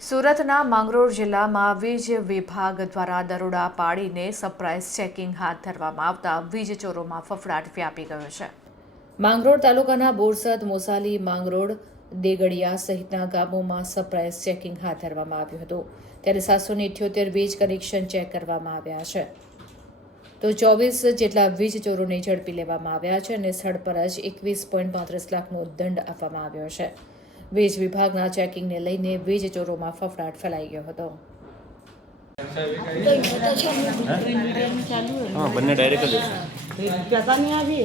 સુરતના માંગરોળ જિલ્લામાં વીજ વિભાગ દ્વારા દરોડા પાડીને સરપ્રાઇઝ ચેકિંગ હાથ ધરવામાં આવતા વીજ ચોરોમાં ફફડાટ વ્યાપી ગયો છે. માંગરોળ તાલુકાના બોરસદ, મોસાલી, માંગરોળ, દેગડિયા સહિતના ગામોમાં સરપ્રાઇઝ ચેકિંગ હાથ ધરવામાં આવ્યું હતું. ત્યારે 778 વીજ કનેક્શન ચેક કરવામાં આવ્યા છે. તો 24 જેટલા વીજ ચોરોને ઝડપી લેવામાં આવ્યા છે અને સ્થળ પર જ 21.35 લાખનો દંડ આપવામાં આવ્યો છે. વીજ વિભાગના ચેકિંગને લઈને વીજ ચોરોમાં ફફડાટ ફેલાઈ ગયો હતો. हाँ बनने डायरेक्ट पता नहीं अभी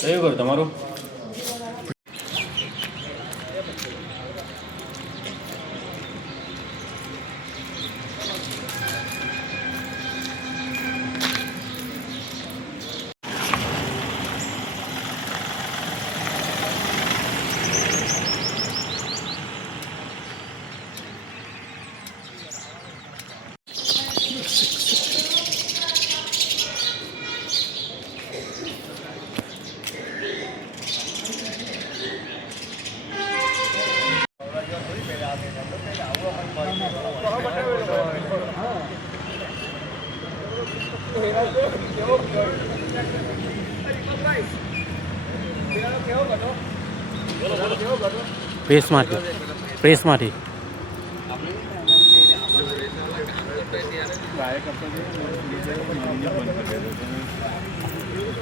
कयो करो તમારો પ્રેસમાંથી